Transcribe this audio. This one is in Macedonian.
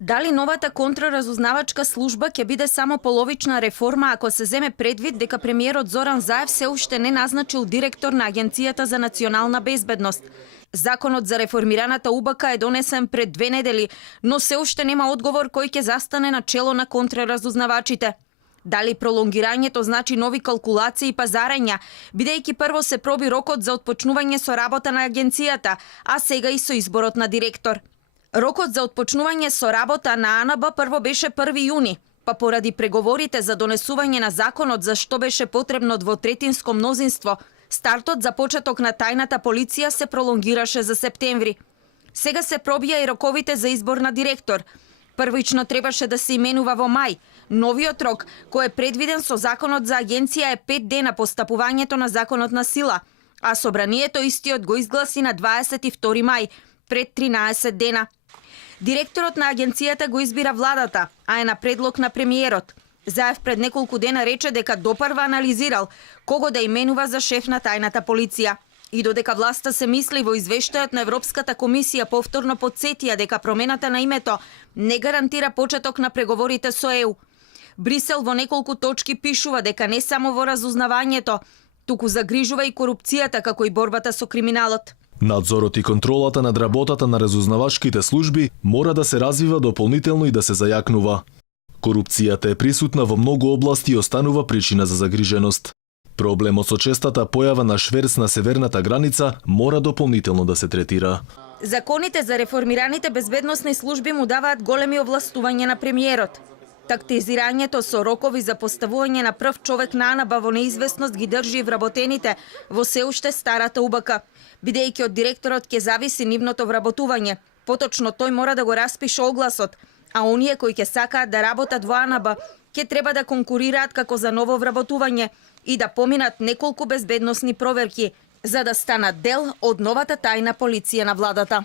Дали новата контраразузнавачка служба ќе биде само половична реформа ако се земе предвид дека премиерот Зоран Заев се уште не назначил директор на Агенцијата за национална безбедност. Законот за реформираната УБК е донесен пред 2 недели, но се уште нема одговор кој ќе застане на чело на контраразузнавачите. Дали пролонгирањето значи нови калкулации и пазарења, бидејќи прво се проби рокот за отпочнување со работа на агенцијата, а сега и со изборот на директор. Рокот за отпочнување со работа на АНБ прво беше 1 јуни, па поради преговорите за донесување на законот за што беше потребно двотретинско мнозинство, стартот за почеток на тајната полиција се пролонгираше за септември. Сега се пробија и роковите за избор на директор. Првично требаше да се именува во мај. Новиот рок, кој е предвиден со законот за агенција, е 5 дена по стапувањето на законот на сила, а собранието истиот го изгласи на 22 мај, пред 13 дена. Директорот на агенцијата го избира владата, а е на предлог на премиерот. Заев пред неколку дена рече дека допрва анализирал кого да именува за шеф на тајната полиција. И додека власта се мисли, во извештајот на Европската комисија повторно потсетија дека промената на името не гарантира почеток на преговорите со ЕУ. Брисел во неколку точки пишува дека не само во разузнавањето, туку загрижува и корупцијата како и борбата со криминалот. Надзорот и контролата над работата на разузнавачките служби мора да се развива дополнително и да се зајакнува. Корупцијата е присутна во многу области и останува причина за загриженост. Проблемот со честата појава на шверц на северната граница мора дополнително да се третира. Законите за реформираните безбедносни служби му даваат големи овластувања на премиерот. Тактизирањето со рокови за поставување на прв човек на АНБ во неизвестност ги држи вработените во се уште старата УБК, бидејќи од директорот ќе зависи нивното вработување. Поточно тој мора да го распише огласот, а оние кои ќе сакаат да работат во АНБ ќе треба да конкурираат како за ново вработување и да поминат неколку безбедносни проверки, за да станат дел од новата тајна полиција на владата.